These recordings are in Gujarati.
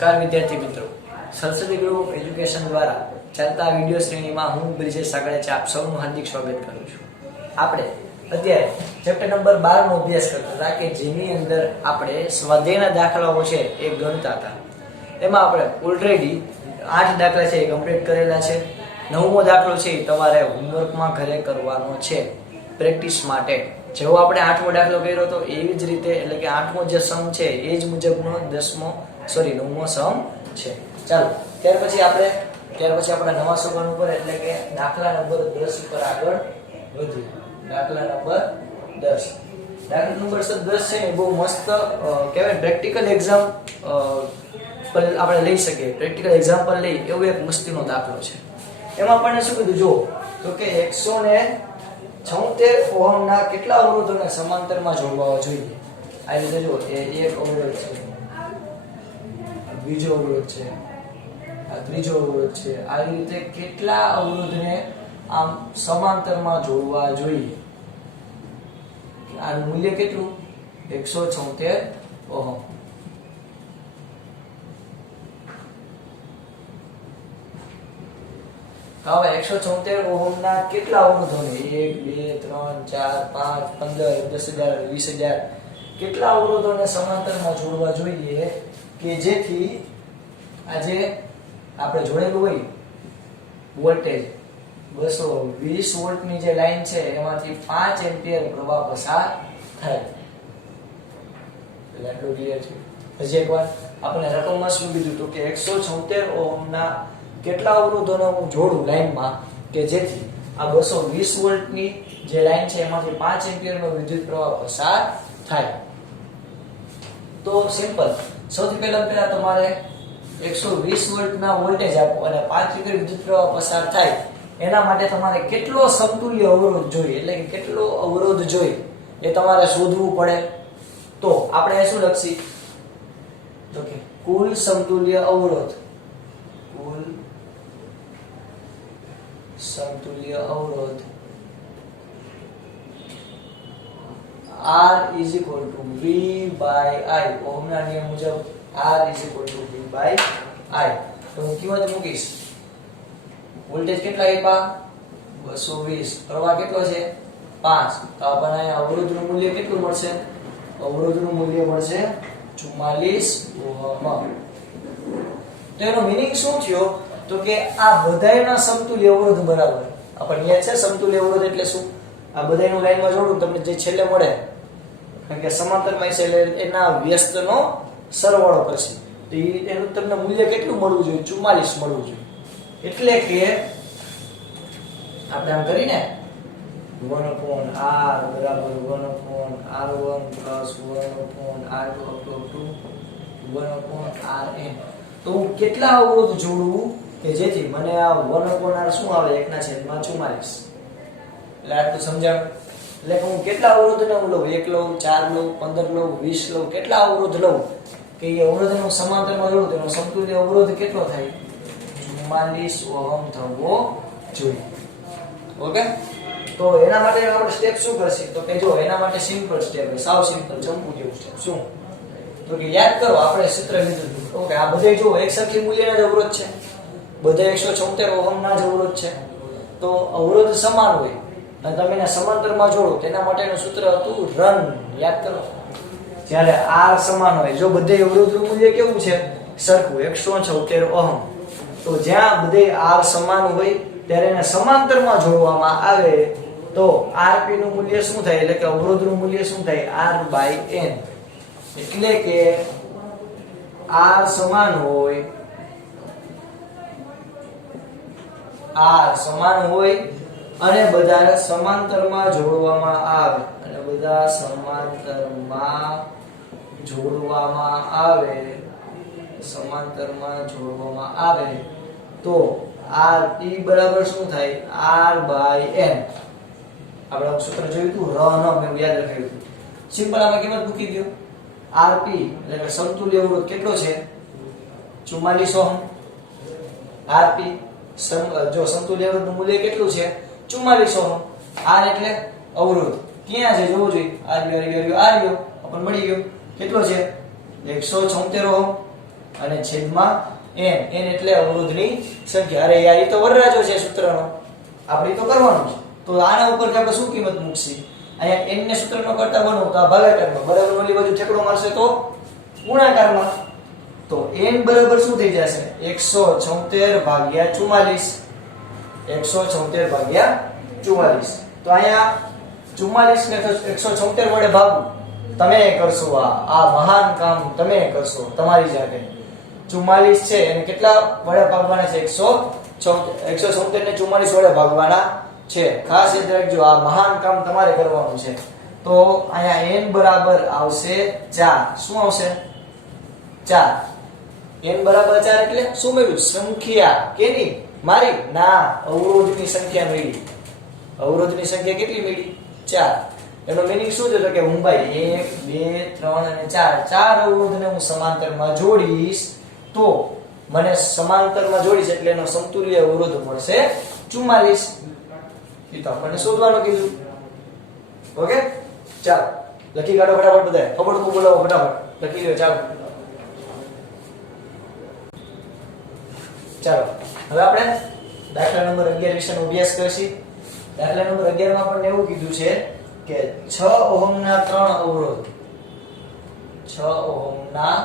નમસ્કાર વિદ્યાર્થી મિત્રો, સરસ્વતી ગ્રુપ એજ્યુકેશન દ્વારા ચાલતા વિડીયો શ્રેણીમાં હું બ્રિજેશ સાગળેચા આપ સૌનું હાર્દિક સ્વાગત કરું છું। આપણે અત્યારે ચેપ્ટર નંબર 12 નો અભ્યાસ કરતા હતા કે જેની અંદર આપણે સ્વાધ્યાયના દાખલાઓ છે એ ગણતા હતા। એમાં આપણે ઓલરેડી 8 દાખલા છે એ કમ્પ્લીટ કરેલા છે। 9મો દાખલો છે એ તમારે હોમવર્કમાં ઘરે કરવાનો છે પ્રેક્ટિસ માટે। જેવો આપણે 8મો દાખલો કર્યો હતો એવી જ રીતે, એટલે કે 8મો જે સમ છે એ જ મુજબનો 9મો સમ છે। ચાલો ત્યાર પછી આપણે નવા સોપાન ઉપર એટલે કે દાખલા નંબર 10 ઉપર આગળ વધીએ। દાખલા નંબર 10 છે એ બહુ મસ્ત કહેવાય, પ્રેક્ટિકલ એક્ઝામ પર આપણે લઈ શકીએ, પ્રેક્ટિકલ એક્ઝામ્પલ લઈ એવું એક મસ્તીનો દાખલો છે। એમાં આપણને શું કીધું જો તો કે 176 ઓહમના કેટલા અવરોધોને સમાંતરમાં જોડવા જોઈએ। આ રીતે જો એ એક અવરોધ છે, બીજો અવરોધ છે, આ ત્રીજો અવરોધ છે, આ રીતે કેટલા અવરોધને આમ સમાંતરમાં જોડવા જોઈએ। આનું મૂલ્ય કેટલું? 176 ઓહમ। હવે 176 ઓહમના કેટલા અવરોધોને 1 2 3 4 5 15 10,000 20,000 કેટલા અવરોધોને સમાંતરમાં જોડવા જોઈએ કે જેથી આજે આપણે જોડેલું હોય વોલ્ટેજ 220 વોલ્ટની જે લાઈન છે એમાંથી 5 એમ્પિયર પ્રવાહ પસાર થાય। એટલે આટલું ક્લિયર છે। હજી એકવાર આપણે રકમમાં શું કીધું તો કે 176 ઓહમના કેટલા અવરોધોને હું જોડું લાઈનમાં કે જેથી આ 220 વોલ્ટની જે લાઈન છે એમાંથી 5 એમ્પિયરનો વિદ્યુત પ્રવાહ પસાર થાય। તો સિમ્પલ, સૌથી પહેલા તમારે 120 વોલ્ટના વોલ્ટેજ આપો અને 5 એમ્પિયર વિદ્યુત પ્રવાહ પસાર થાય એના માટે તમારે કેટલો સમતુલ્ય અવરોધ જોઈએ, એટલે કે કેટલો અવરોધ જોઈએ એ તમારે શોધવું પડે। તો આપણે શું લખી તો કે કુલ સમતુલ્ય અવરોધ, કુલ સમતુલ્ય અવરોધ R is equal to V by I। ઓહમના નિયમ મુજબ R is equal to V by I। તો હું કિંમત મૂકીશ, વોલ્ટેજ કેટલા આપ્યા 220, પ્રવાહ કેટલો છે 5, તો આપણને અવરોધનું મૂલ્ય કેટલું મળશે? અવરોધનું મૂલ્ય મળશે 44 ઓહમ। તો એનો મીનિંગ શું થયો તો કે આ બધાયના સમતુલ્ય અવરોધ બરાબર આપણને યાદ છે। સમતુલ્ય અવરોધ એટલે શું? આ બધાયનું લાઈનમાં જોડું તમને જે છેલ્લે મળે, કારણ કે સમાંતરમાં છે એટલે એના વ્યસ્તનો સરવાળો કરશે તો એનું તમને મૂલ્ય કેટલું મળવું જોઈએ? 44 મળવું જોઈએ। એટલે કે આપણે આમ કરીને 1/r બરાબર 1/r1 plus 1/r2 up to 1/rn। તો હું કેટલા અવરોધ જોડું કે જેથી મને આ 1/r શું આવે 1/44। એટલે આટલું સમજાવ। એટલે કે હું કેટલા અવરોધને હું લઉં, 1 લઉં, 4 લઉં, 15 લઉં, 20 લઉં, કેટલા અવરોધ લઉં કે એ અવરોધને હું સમાંતરમાં જોડું તેનો સમતુલ્ય અવરોધ કેટલો થાય? 44 ઓહમ થવો જોઈએ। ઓકે, તો એના માટે આપણે સ્ટેપ શું કરશે તો કે જો એના માટે સિમ્પલ સ્ટેપ, સાવ સિમ્પલ ચંપુ જેવું સ્ટેપ શું તો કે યાદ કરો આપણે સૂત્ર લીધું। ઓકે, આ બધે જો એક સરખી મૂલ્યના જ અવરોધ છે, બધા 176 ઓહમના જ અવરોધ છે। તો અવરોધ સમાન હોય અને તમે એને સમાંતરમાં જોડો તેના માટેનું સૂત્ર હતું રન, યાદ કરો। જ્યારે R સમાન હોય, જો બધે અવરોધનું મૂલ્ય કેવું છે સરખું 176 ઓહમ, તો જ્યાં બધે R સમાન હોય ત્યારે એને સમાંતરમાં જોડવામાં આવે તો Rp નું મૂલ્ય શું થાય, એટલે કે અવરોધનું મૂલ્ય શું થાય? R/n। એટલે કે R સમાન હોય, R સમાન હોય અને બધા સમાંતરમાં જોડવામાં આવે, અને બધા સમાંતરમાં જોડવામાં આવે તો Rp બરાબર શું થાય? R/n। આપણે સૂત્ર જોયું હતું રન, મેં યાદ રાખ્યું હતું। સિમ્પલ આમાં કિંમત મૂકી દો, Rp એટલે કે સમતુલ્ય અવરોધ કેટલો છે 44 ઓહમ। Rp જો સમતુલ્ય અવરોધનું મૂલ્ય કેટલું છે 44 ઓહમ। R એટલે અવરોધ ક્યાં છે જોવું જોઈએ, આ આપણને મળી ગયો કેટલો છે 176 ઓહમ। અને છેદમાં n એટલે અવરોધની સંખ્યા. અરે યાર, એ તો વરરાજો છે સૂત્રનો, આપણે તો કરવાનું છે. તો આના ઉપરથી આપણે શું કિંમત મૂકશી? અહીંયા n ને સૂત્રનો કરતા બનાવું તો આ ભાગાકારમાં, બરાબર ઓલી બાજુ ઠેકડો મારશે તો ગુણાકારમાં. તો n બરાબર શું થઈ જશે? 176 ભાગ્યા 44. 176 ભાગ્યા 44. તો અહીંયા 44 ને 176 વડે ભાગવું તમે કરશો. આ મહાન કામ તમે કરશો તમારી જાતે. 44 છે એને કેટલા વડે ભાગવાના છે? 176 ને 44 વડે ભાગવાના છે. ખાસ યાદ રાખજો, આ મહાન કામ તમારે કરવાનું છે. તો અહીંયા n બરાબર આવશે 4. શું આવશે? 4. n બરાબર 4 એટલે શું મળ્યું? સંખ્યા. કેની? મારી? ના, અવરોધની સંખ્યા મળી. અવરોધની સંખ્યા કેટલી મળી? 4. એનો મીનિંગ શું છે? તો કે હું ભાઈ 1 2 3 અને 4 ચાર અવરોધને હું સમાંતરમાં જોડીશ તો મને સમાંતરમાં જોડીશ એટલે એનો સમતુલ્ય અવરોધ મળશે 44. એ તો આપણને શોધવાનું કીધું. ઓકે, ચાલો લખી કાઢો ફટાફટ બધાય. ખબર તો બોલાવો ફટાફટ લખી લો. ચાલો હવે આપણે દાખલા નંબર 11 વિશેનો અભ્યાસ કરશી. દાખલા નંબર 11 માં આપણને એવું કીધું છે કે 6 ઓહમના 3 અવરોધ, 6 ઓહમના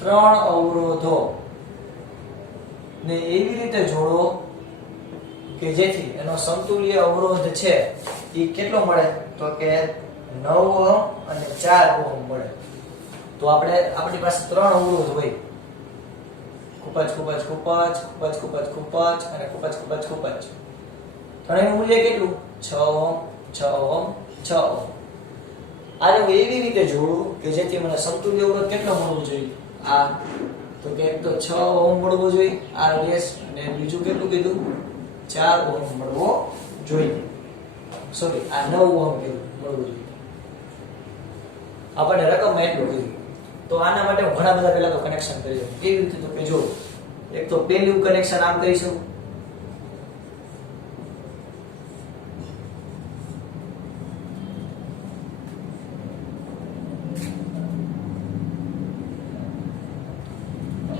3 અવરોધો ને એવી રીતે જોડો કે જેથી એનો સમતુલ્ય અવરોધ છે એ કેટલો મળે? તો કે 9 ઓહમ અને 4 ઓહમ મળે. તો આપણી પાસે 3 અવરોધ હોય, ખૂપચ ખૂપચ ખૂપચ ખૂપચ ખૂપચ ખૂપચ અને ખૂપચ ખૂપચ ખૂપચ. ત્રણેયનું મૂલ્ય કેટલું? 6 ઓહમ 6 ઓહમ 6 ઓહમ. આને હું એવી રીતે જોડું કે જેથી મને સમતુલ્ય અવરોધ કેટલો મળવો જોઈએ? આ તો કે એક તો 6 ઓહમ મળવો જોઈએ આ રેડિયસ, અને બીજું કેટલું કીધું? 4 ઓહમ મળવો જોઈએ. સોરી, આ 9 ઓહમ કીધું મળવું જોઈએ. આપણને રકમ એટલું કીધું. તો આના માટે હું ઘણા બધા પહેલા તો કનેક્શન કરી દઉં. કેવી રીતે? તો કે જો એક તો પહેલું કનેક્શન આમ કરીશું,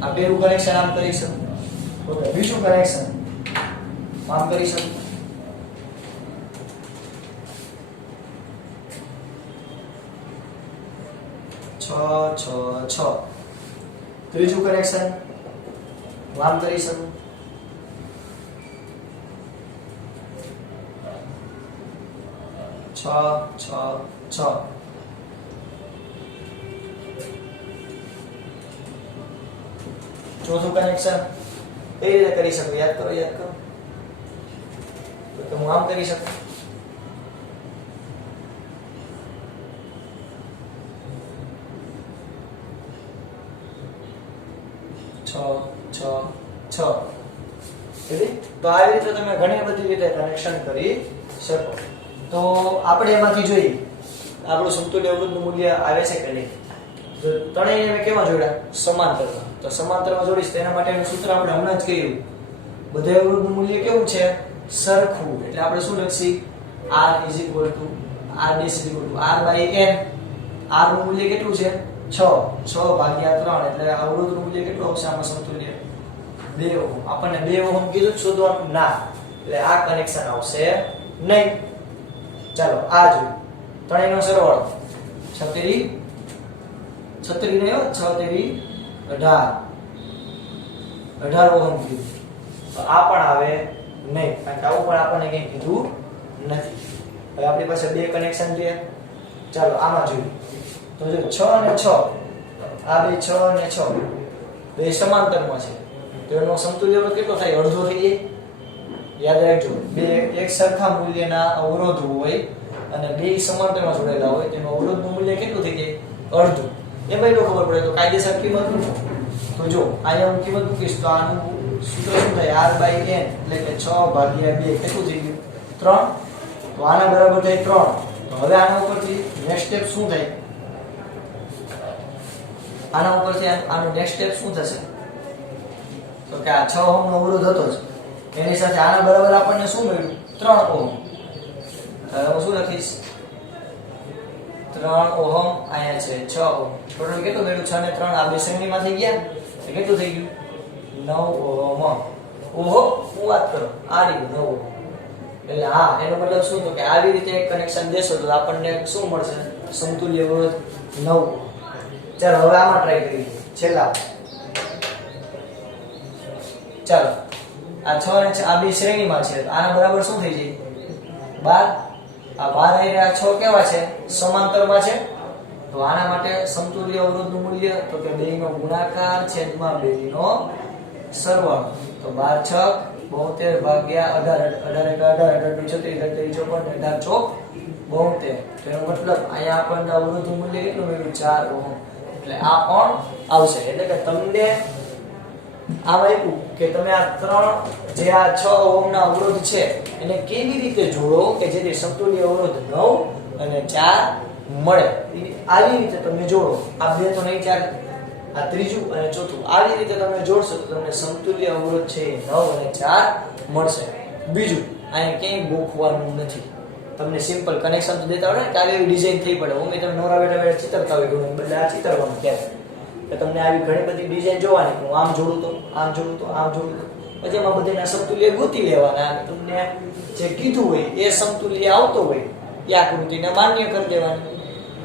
આ પહેલું કનેક્શન આમ કરીશું. ઓકે, બીજું કનેક્શન આમ કરીશું. છ છ છ. ત્રીજું કનેક્શન આમ કરીશું. છ છ છ. ચોથું કનેક્શન કઈ રીતે કરી શકું? યાદ કરો, યાદ કરો. તો હું આમ કરી શકું. છ છ છ. તો આવી રીતે તમે ઘણી બધી રીતે કનેક્શન કરી શકો. તો આપણે એમાંથી જોઈએ આપણું સમતુલ્ય અવરોધનું મૂલ્ય આવે છે કે નહીં. તો ત્રણેયને મેં કેમાં જોડ્યા? સમાંતરમાં. તો સમાંતરમાં જોડીશ તેના માટેનું સૂત્ર આપણે હમણાં જ કહ્યું. બધા અવરોધનું મૂલ્ય કેવું છે? સરખું. એટલે આપણે શું લખશી? r r d r/n. r નું મૂલ્ય કેટલું છે? 6 ભાગ્યા 3 એટલે અવરોધનું મૂલ્ય કેટલું આવશે આમાં સમતુલ્ય? 2 ઓહમ. આપણને 2 ઓહમ કીધું જ શોધવાનું? ના, એટલે આ કનેક્શન આવશે નહીં. ચાલો આ જોઈએ. ત્રણેયનો સરવાળો 6 તેરી 18 18 ઓહમ કીધું. તો આ પણ આવે નહીં, કારણ કે આવું પણ આપણને કંઈ કીધું નથી. હવે આપણી પાસે 2 કનેક્શન છે. ચાલો આમાં જોઈએ. તો જો 6 અને 6, આ બે 6 અને 6 બે સમાંતરમાં છે. તો એનો સમતુલ્ય અવરોધ કેટલો થાય? અડધો થઈ જાય. યાદ રાખજો, બે એક સરખા મૂલ્યના અવરોધ હોય અને બે સમાંતરમાં જોડાયેલા હોય તેનું અવરોધનું મૂલ્ય કેટલું થઈ જાય? અડધું. એમાં એટલું ખબર પડે તો કાયદેસર કિંમત મૂકો. તો જો અહીંયા હું કિંમત મૂકીશ તો આનું સૂત્ર શું થાય? r/n એટલે કે 6 ભાગ્યા 2 કેટલું થઈ ગયું? 3. તો આના બરાબર થાય 3. તો હવે આના ઉપરથી નેક્સ્ટ સ્ટેપ શું થાય? આના ઉપરથી આનું નેક્સ્ટ સ્ટેપ શું થશે? તો કે આ 6 ઓહમનો અવરોધ હતો જ, એની સાથે આના બરાબર આપણને શું મળ્યું? 3 ઓહમ. હવે હું શું લખીશ? 3 ઓહમ અહીંયા છે 6 ઓહમ. ટોટલ કેટલું મળ્યું? 6 ને 3 આ બે સંગણીમાં થઈ ગયા. તો કેટલું થઈ ગયું? 9 ઓહમ. ઓહો, હું વાત કરું આ રીતે 9 ઓહમ. એટલે હા, એનો મતલબ શું તો કે આવી રીતે કનેક્શન દેશો તો આપણને શું મળશે? સમતુલ્ય અવરોધ 9 ઓહમ. ચાલો હવે આમાં ટ્રાય કરીએ છેલ્લા. ચાલો આ 6 અને આ બે શ્રેણીમાં છે, આના બરાબર શું થઈ જાય? 12. આ 12 અને આ 6 કેવા છે? સમાંતરમાં છે. તો આના માટે સમતુલ્ય અવરોધનું મૂલ્ય તો કે 2 નો ગુણાકાર છેદમાં 2 નો સરવાળો. તો 12 છક 72 ભાગ્યા 18 18 18 18 ચોક 72. તો એનો મતલબ અહીંયા આપણને અવરોધનું મૂલ્ય કેટલું મળ્યું? 4 ઓહમ. એટલે આ પણ આવશે. એટલે કે તમને આમ આપ્યું કે તમે આ ત્રણ જે આ 6 ઓહમના અવરોધ છે એને કેવી રીતે જોડો કે જેથી સમતુલ્ય અવરોધ 9 અને 4 મળે. આવી રીતે તમે જોડો. આ બે તો નહીં ચાલે, આ ત્રીજું અને ચોથું આવી રીતે તમે જોડશો તો તમને સમતુલ્ય અવરોધ છે 9 અને 4 મળશે. બીજું અહીંયા ક્યાંય ગોખવાનું નથી. તમને સિમ્પલ કનેક્શન તો દેતા હોય ને કે આવી એવી ડિઝાઇન થઈ પડે. હું તમે નવરા બેઠા બેઠા ચિતરતા હોય ઘણું બદલે આ ચિતરવાનું ક્યારે કે તમને આવી ઘણી બધી ડિઝાઇન જોવાની. હું આમ જોડું તો આમ જોડું તો આમ જોડું તો પછી એમાં બધાના સમતુલ્ય ગોતી લેવાના અને તમને જે કીધું હોય એ સમતુલ્ય આવતો હોય એ આકૃતિને માન્ય કરી દેવાની.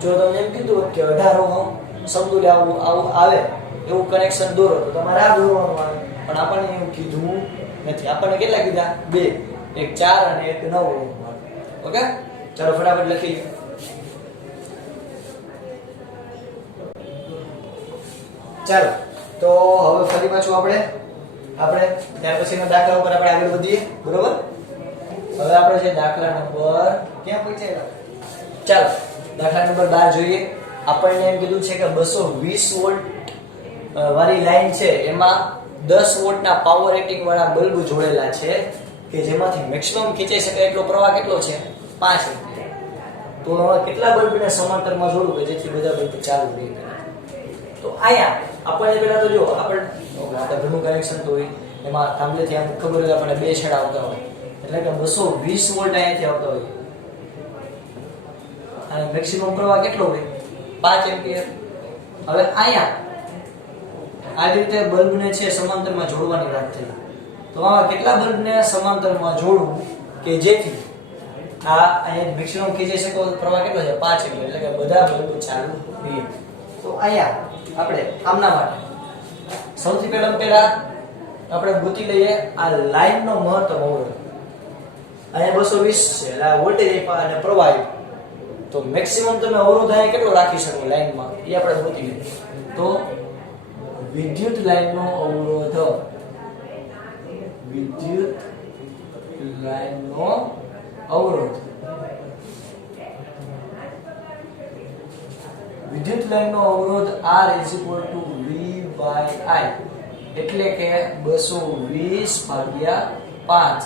જો તમને એમ કીધું હોય કે 18 ઓહમ સમતુલ્ય આવું આવે એવું કનેક્શન દોરો તો તમારે આ દોરવાનું આવે. પણ આપણને એવું કીધું નથી. આપણને કેટલા કીધા? 2, એક 4 અને એક 9 ઓહમ. ઓકે, ચાલો ફટાફટ લખી લો. ચાલો તો હવે ફરી પાછું આપણે ત્યાર પછીના દાખલા ઉપર આપણે આગળ વધીએ. બરોબર, હવે આપણે જે દાખલા નંબર ક્યાં પહોંચ્યા? ચાલો દાખલા નંબર 12 જોઈએ. આપણને એમ કીધું છે કે 220 વોલ્ટ વાળી લાઈન છે, એમાં 10 વોલ્ટના પાવર રેટિંગ વાળા બલ્બ જોડેલા છે કે જેમાંથી મેક્સિમમ ખેંચાઈ શકાય એટલો પ્રવાહ કેટલો છે? 5 એમ્પિયર. તો હવે કેટલા બલ્બને સમાંતરમાં જોડું કે જેથી બધા બલ્બ ચાલુ રહે? તો અહીંયા આપણને પેલા તો જો આપણે ઘરનું કનેક્શન તો હોય એમાં થાંભલેથી આમ ખબર હોય આપણને 2 છેડા આવતા હોય એટલે કે 220 વોલ્ટ અહીંયાથી આવતા હોય અને મેક્સિમમ પ્રવાહ કેટલો હોય? 5 એમ્પિયર. હવે અહીંયા આ રીતે બલ્બને છે સમાંતરમાં જોડવાની વાત થઈ. તો આમાં કેટલા બલ્બને સમાંતરમાં જોડવું કે જેથી આ અહીંયા મેક્સિમમ ખેંચી શકો પ્રવાહ કેટલો છે? 5 એમ્પિયર. એટલે કે બધા બલ્બ ચાલુ રહે. તો અહીંયા આપણે આમના માટે સૌથી પહેલા આપણે ગોતી લઈએ આ લાઈનનો મહત્તમ અવરોધ. અહીંયા 220 છે એટલે આ વોલ્ટેજ અને પ્રવાહ. તો મેક્સિમમ તમે અવરોધ અહીંયા કેટલો રાખી શકો લાઈનમાં એ આપણે ગોતી લઈએ. તો વિદ્યુત લાઈનનો અવરોધ વિદ્યુત લાઈનનો અવરોધ R = V/I એટલે કે 220/5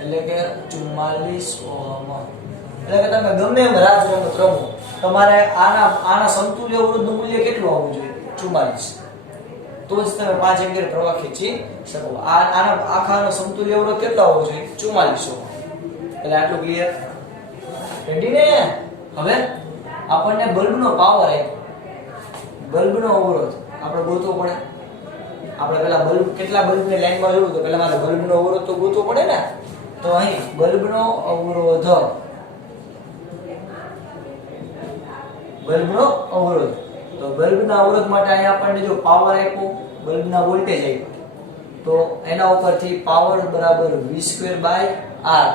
એટલે કે 44 ઓહમ. એટલે કે તમે ગમે એમ રાજ રમત રમો તમારે આના સમતુલ્ય અવરોધનું મૂલ્ય કેટલું આવવું જોઈએ? 44. તો જ તમે 5 એમ્પિયર પ્રવાહ ખેંચી શકો. આના આખાનો સમતુલ્ય અવરોધ કેટલો આવવો જોઈએ? 44 ઓહમ. એટલે આટલું ક્લિયર? રેડી ને? હવે આપણને બલ્બનો પાવર આપ્યો, બલ્બનો અવરોધ આપણે ગોતવો પડે. આપણે પેલા બલ્બ કેટલા બલ્બને લાઈનમાં જોડવું તો પેલા મારે બલ્બનો અવરોધ તો ગોતવો પડે ને. તો અહીં બલ્બનો અવરોધ તો બલ્બના અવરોધ માટે અહીં આપણને જો પાવર આપ્યો, બલ્બના વોલ્ટેજ આપ્યો, તો એના ઉપરથી પાવર બરાબર V²/R.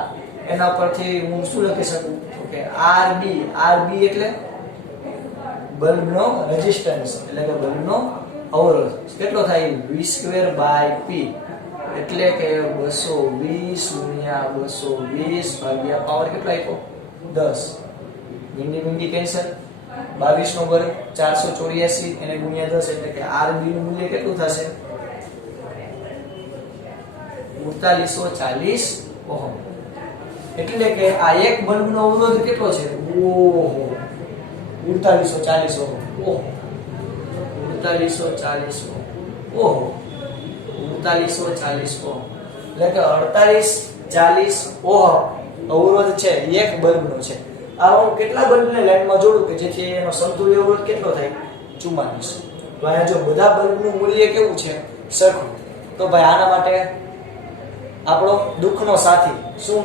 એના ઉપરથી હું શું લખી શકું કે RB એટલે બલ્બનો રેઝિસ્ટન્સ એટલે કે બલ્બનો અવરોધ કેટલો થાય? V²/P એટલે કે 220 * 220 ભાગ્યા પાવર કેટલો આપ્યો? 10. મિંડી કેન્સલ. 22 નો વર્ગ 484 એને ગુણ્યા 10 એટલે કે RB નું મૂલ્ય કેટલું થશે? 4840 ઓહમ. એટલે કે આ એક બલ્બનો અવરોધ કેટલો છે? ઓહો 4840 ઓહમ. ઓહો 4840 ઓહમ. ઓહો 4840 ઓહમ. એટલે કે 4840 ઓહમ અવરોધ છે એક બલ્બનો છે. આ હું કેટલા બલ્બને લાઈનમાં જોડું કે જેથી એનો સમતુલ્ય અવરોધ કેટલો થાય? 44. તો અહીંયા જો બધા બલ્બનું મૂલ્ય કેવું છે? સરખું. તો ભાઈ આના માટે આપણો દુઃખનો સાથી શું?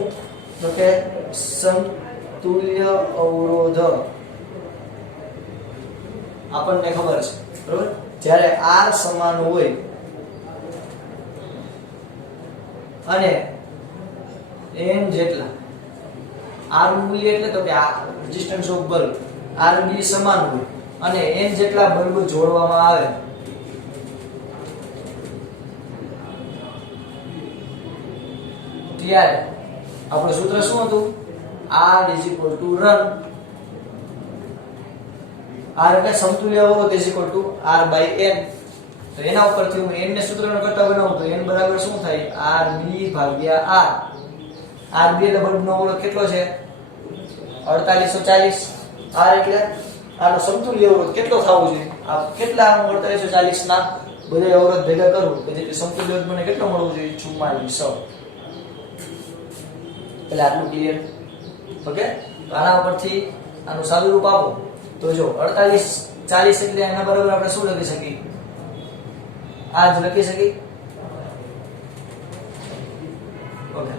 તો કે સમતુલ્ય અવરોધ આપણને ખબર છે બરોબર. જ્યારે R સમાન હોય અને n જેટલા R મૂલ્ય એટલે તો કે આ રેઝિસ્ટન્સ ઓફ બલ્બ RB સમાન હોય અને n જેટલા બલ્બ જોડવામાં આવે ત્યારે આપણું સૂત્ર શું હતું? R run. R એટલે સમતુલ્ય અવરોધ R/n. તો એના ઉપરથી હું n ને સૂત્રનો કરતા બનાવું તો n બરાબર શું થાય? RB ભાગ્યા R. RB એટલે બલ્બનો અવરોધ કેટલો છે? 4840. R એટલે આનો સમતુલ્ય અવરોધ કેટલો થવો જોઈએ? આ કેટલા 4840 ના બધા અવરોધ ભેગા કરું કે જેથી સમતુલ્ય અવરોધ મને કેટલો મળવો જોઈએ? 4400. એટલે આટલું ક્લિયર. ઓકે, આના ઉપરથી આનું સાદું રૂપ આપો તો જો 4840 એટલે એના બરાબર આપણે શું લખી શકીએ? આ જ લખી શકીએ. ઓકે,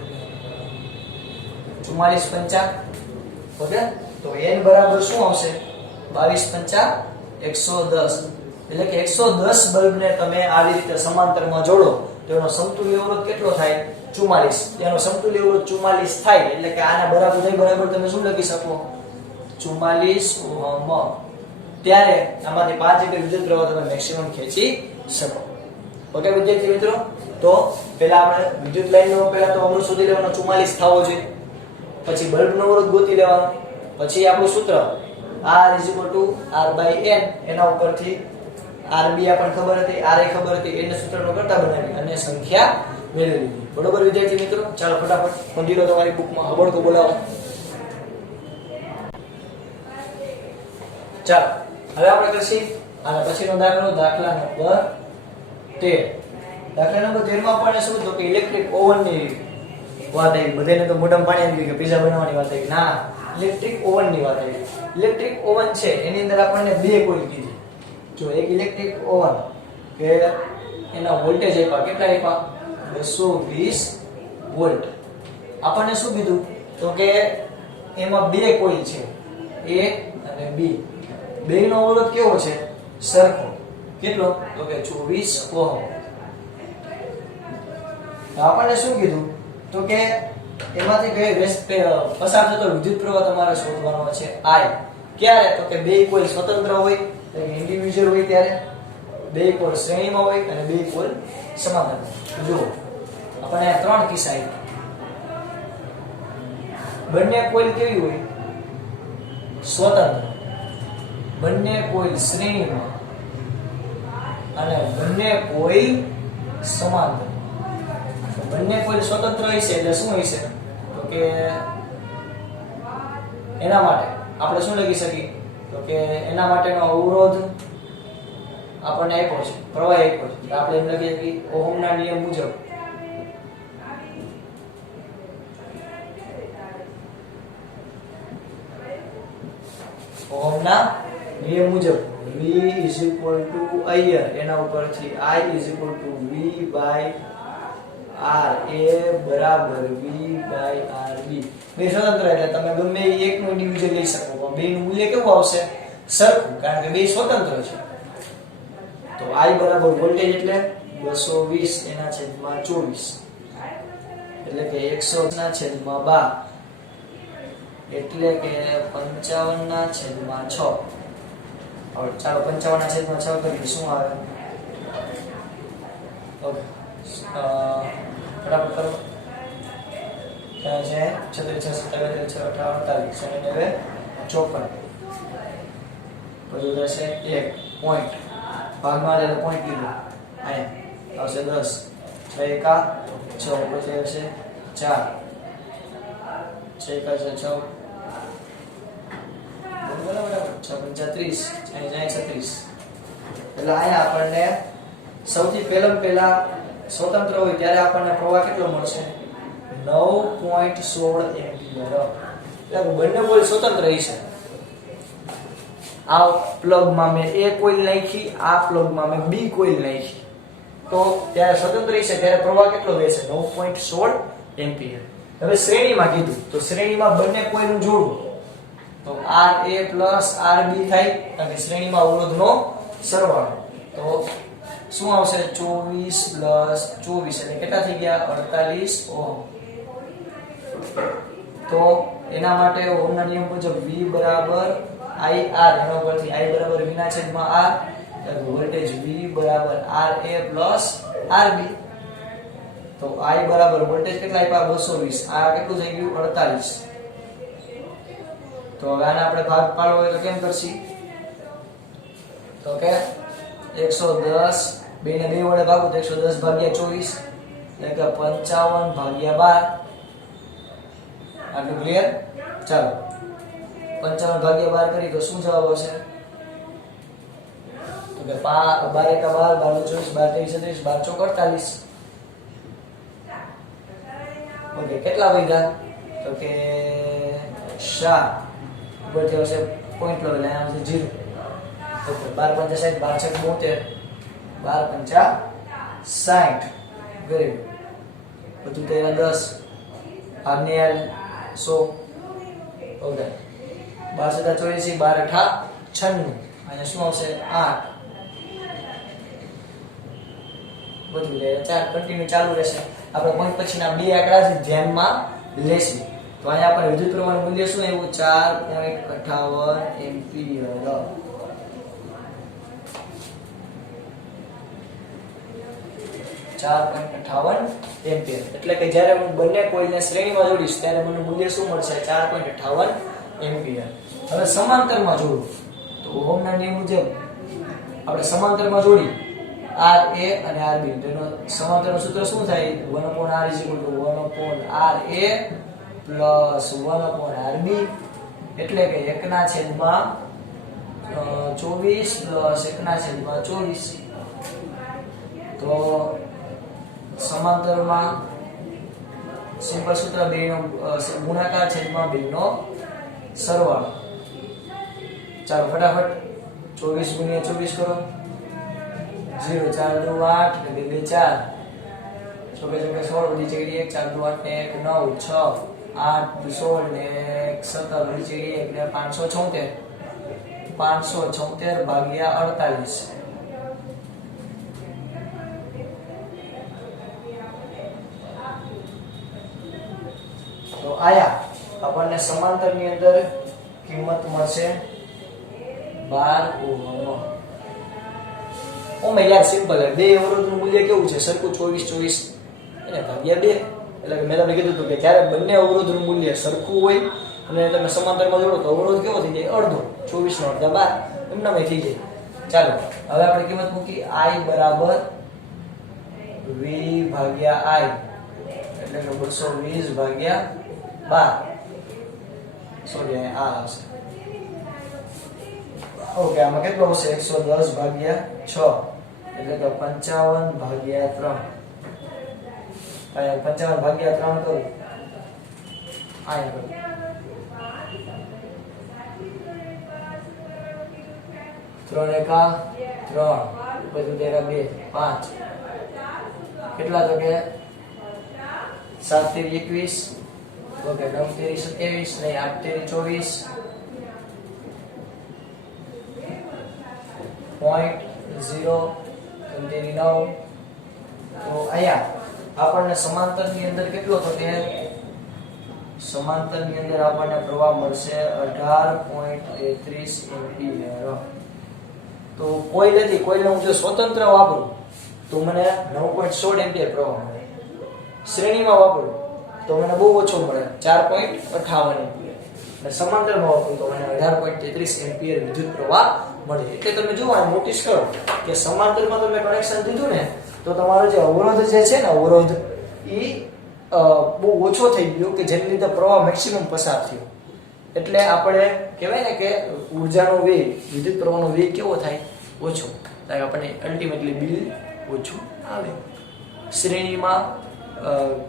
44 5. ઓકે, તો n બરાબર શું આવશે? 22 5 110. એટલે કે 110 બલ્બને તમે આવી રીતે સમાંતરમાં જોડો તો એનો સમતુલ્ય અવરોધ કેટલો થાય? 44. એનો સમતુલ્ય અવરોધ 44 થાય એટલે કે આના બરાબર તમે શું લખી શકો? 44 ઓહમ. ત્યારે આમાંથી 5 એમ્પીયર વિદ્યુત પ્રવાહ તમે મેક્સિમમ ખેંચી શકો. ઓકે વિદ્યાર્થી મિત્રો, તો પહેલા આપણે વિદ્યુત લાઈનનો પહેલા તો અવરોધ શોધી લેવાનો 44 થવો જોઈએ, પછી બલ્બનો અવરોધ ગોતી લેવાનો, પછી આપણું સૂત્ર R R/n. એના ઉપરથી RB આપણને ખબર હતી, RA ખબર હતી, એને સૂત્રનો કરતા બનાવી અને સંખ્યા મેળવી લીધી. બરોબર વિદ્યાર્થી મિત્રો, ચાલો ફટાફટ ખોલી લો તમારી બુકમાં હબળકો બોલાવો. ચાલો હવે આપણે કરશી આના પછીનો દાખલો, દાખલા નંબર 13. દાખલા નંબર 13 માં આપણને શું તો કે ઇલેક્ટ્રિક ઓવનની વાત આવી. બધાને તો મોઢામાં પાણી આવી ગયું કે પિઝા બનાવવાની વાત આવી. ના, ઇલેક્ટ્રિક ઓવનની વાત આવી. ઇલેક્ટ્રિક ઓવન છે એની અંદર આપણને બે કોઇલ કીધી. જો એક ઇલેક્ટ્રિક ઓવન કે એના વોલ્ટેજ આપ્યા, કેટલા આપ્યા? 220 વોલ્ટ. આપણને શું કીધું તો કે એમાં બે કોઇલ છે, A અને B. બેયનો અવરોધ કેવો છે? સરખો. કેટલો? તો કે 24 ઓહમ. તો આપણને શું કીધું તો કે એમાંથી પસાર થતો વિદ્યુત પ્રવાહ તમારે શોધવાનો છે I. ક્યારે? તો કે બે કોઇલ સ્વતંત્ર હોય, ઇન્ડિવિડ્યુઅલ હોય ત્યારે, બે કોઇલ શ્રેણીમાં હોય અને બે કોઇલ સમાંતર. જો આપણને આ ત્રણ કિસ્સા આપ્યા. બંને કોઇલ કેવી હોય? સ્વતંત્ર. બંને કોઇલ શ્રેણીમાં અને બંને કોઇલ સમાંતર. બંને કોઇલ સ્વતંત્ર હશે એટલે શું હશે તો કે એના માટે આપણે શું લખી શકીએ તો કે એના માટેનો અવરોધ આપણને આપ્યો છે, પ્રવાહ આપ્યો છે. આપણે એમ લખીએ કે ઓહમના નિયમ મુજબ ઓહમના નિયમ મુજબ V IR. એના ઉપરથી I V by R A બરાબર V by RB. બે સ્વતંત્ર એટલે તમે ગમે એકનું ઇન્ડિવિડ્યુઅલ લઈ શકો, પણ બેનું મૂલ્ય કેવું આવશે? સરખું, કારણ કે બે સ્વતંત્ર છે. તો I બરાબર વોલ્ટેજ એટલે 220 એના છેદમાં 24 એટલે કે 100 ના છેદમાં 12 એટલે કે 55 ના છેદમાં 6. હવે ચાલો 55 ના છેદમાં 6 કરીએ શું આવે? ઓકે, ફટાફટ કરો. ક્યાં છે? 36 57 6 58 54. પછી રહેશે 1 પોઈન્ટ, ભાગમાં એટલે પોઈન્ટ લીધો. અહીંયા આવશે 10 6 એકા 6, પછી આવશે 4 6 એકા 6 બરાબર 6 પંચા 30 અહીંયા 36. એટલે અહીંયા આપણને સૌથી પહેલા સ્વતંત્ર હોય ત્યારે આપણને પ્રવાહ કેટલો મળશે? 9.16 એમ્પિયર. એટલે બંને કોઇલ સ્વતંત્ર હશે. આ પ્લગમાં મેં એ કોઇલ નાખી, આ પ્લગમાં મેં બી કોઇલ નાખી, તો ત્યારે સ્વતંત્ર છે ત્યારે પ્રવાહ કેટલો વહેશે? 9.16 એમ્પિયર. હવે શ્રેણીમાં કીધું તો શ્રેણીમાં બંને કોઇલનું જોડવું તો RA પ્લસ RB થાય, કારણ કે શ્રેણીમાં અવરોધનો સરવાળો. તો શું આવશે? 24 પ્લસ 24 એટલે કેટલા થઈ ગયા? 48 ઓહમ. તો એના માટે ઓહમના નિયમ મુજબ V બરાબર IR, એના ઉપરથી I બરાબર V ના છેદમાં R, એટલે વોલ્ટેજ V બરાબર RA પ્લસ RB. તો I બરાબર વોલ્ટેજ કેટલા આપ્યા? 220. આ કેટલું થઈ ગયું? 48. તો હવે આને આપણે ભાગ પાડવો હોય તો કેમ કરશી? તો કે 110 2 ને 2 વડે ભાગો તો 110 ભાગ્યા 24 એટલે કે 55 ભાગ્યા 12. આટલું ક્લિયર? ચાલો 55 ભાગ્યા 12 કરી તો શું જવાબ આવશે? તો કે 12 એકા 12, 12 24, 12 23 12 ચોક 48. ઓકે, કેટલા વધ્યા? તો કે 7 ઉપરથી આવશે પોઈન્ટ લો એટલે આવશે 0. ઓકે, 12 5 60, 12 6 72, 12 5 60. Very good. બધું તેરા 10 આને 100. ઓકે, 12 7 84, 12 8 96. અને શું આવશે? 8. બધું લે 4 કન્ટિન્યુ ચાલુ રહેશે. આપણે પોઈન્ટ પછીના બે આંકડા જ ધ્યાનમાં લેશું. તો અહીંયા આપણે વિદ્યુત પ્રવાહનું મૂલ્ય શું આવ્યું? 4.58 એમ્પિયર. 4.58 એમ્પિયર. એટલે કે જ્યારે હું બંને કોઇલને શ્રેણીમાં જોડીશ ત્યારે મને મૂલ્ય શું મળશે? 4.58 એમ્પિયર. હવે સમાંતરમાં જોડું તો ઓહમના નિયમ મુજબ આપણે સમાંતરમાં જોડી RA અને RB. તેનો સમાંતરનું સૂત્ર શું થાય? 1/R = 1/RA પ્લસ 1/RB, એટલે કે 1/24 પ્લસ 1/24. તો સમાંતરમાં સિમ્પલ સૂત્ર 2 નો ગુણાકાર છેદમાં 2 નો સરવાળો. ચાલો ફટાફટ 24 ગુણ્યા 24 કરો. 0 4 2 8 2 2 4 16 વધી ચડી 1 4 2 8 ને 1 9 6 8 16 ને 17 વધી ચડી 1 ને 576 576 ભાગ્યા 48. તો આયા આપણને સમાંતરની અંદર કિંમત મળશે 12 ઓહમ. ઓ મે યાર સિમ્પલ હે. બે અવરોધનું મૂલ્ય કેવું છે? સરખું 24 એને ભાગ્યા 2. એટલે કે મેં તમને કીધું હતું કે જ્યારે બંને અવરોધનું મૂલ્ય સરખું હોય અને તમે સમાંતરમાં જોડો તો અવરોધ કેવો થઈ જાય? અડધો. 24 નો અડધા 12 એમનામાં થઈ જાય. ચાલો હવે આપણે કિંમત મૂકી I બરાબર V ભાગ્યા I, એટલે કે 220 ભાગ્યા 12. સોરી આ આવશે. ઓકે, આમાં કેટલું આવશે? 110 ભાગ્યા 6 એટલે કે 55 ભાગ્યા 3. અહીંયા 55 ભાગ્યા 3 કરું. અહીંયા કરું. 3 એકા 3, બધું તેરા 2 5. કેટલા? તો કે 7 તેરી 21. ઓકે, 9 તેરી 27 નહીં 8 તેરી 24. 0.9. તો અહીંયા આપણને સમાંતરની અંદર કેટલો? તો કે સમાંતરની અંદર આપણને પ્રવાહ મળશે 18.33 એમ્પિયર. તો કોઈલ હતી, કોઈલને હું જો સ્વતંત્ર વાપરું તો મને 9.16 એમ્પિયર પ્રવાહ મળે. શ્રેણીમાં વાપરું તો મને બહુ ઓછો મળે 4.58 એમ્પિયર. અને સમાંતરમાં વાપરું તો મને 18.33 એમ્પિયર વિદ્યુત પ્રવાહ મળે. એટલે તમે જુઓ આ નોટિસ કરો કે સમાંતરમાં તમે કનેક્શન દીધું ને તો તમારો જે અવરોધ જે છે ને અવરોધ એ બહુ ઓછો થઈ ગયો કે જેને લીધે પ્રવાહ મેક્સિમમ પસાર થયો. એટલે આપણે કહેવાય ને કે ઉર્જાનો વેગ, વિદ્યુત પ્રવાહનો વેગ કેવો થાય? ઓછો. એટલે આપણને અલ્ટિમેટલી બિલ ઓછું આવે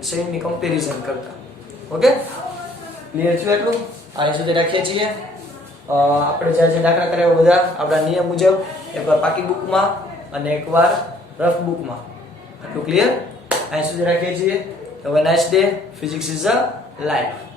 શ્રેણીની કમ્પેરિઝન કરતા. ઓકે, ક્લિયર થયું એટલું? આની સુધી રાખીએ છીએ. આપણે જ્યાં જે દાખલા કર્યા બધા આપણા નિયમ મુજબ એકવાર પાકી બુકમાં અને એકવાર રફ બુકમાં. આટલું ક્લિયર? અહીં સુધી રાખીએ છીએ. Have a nice day. Physics is a life.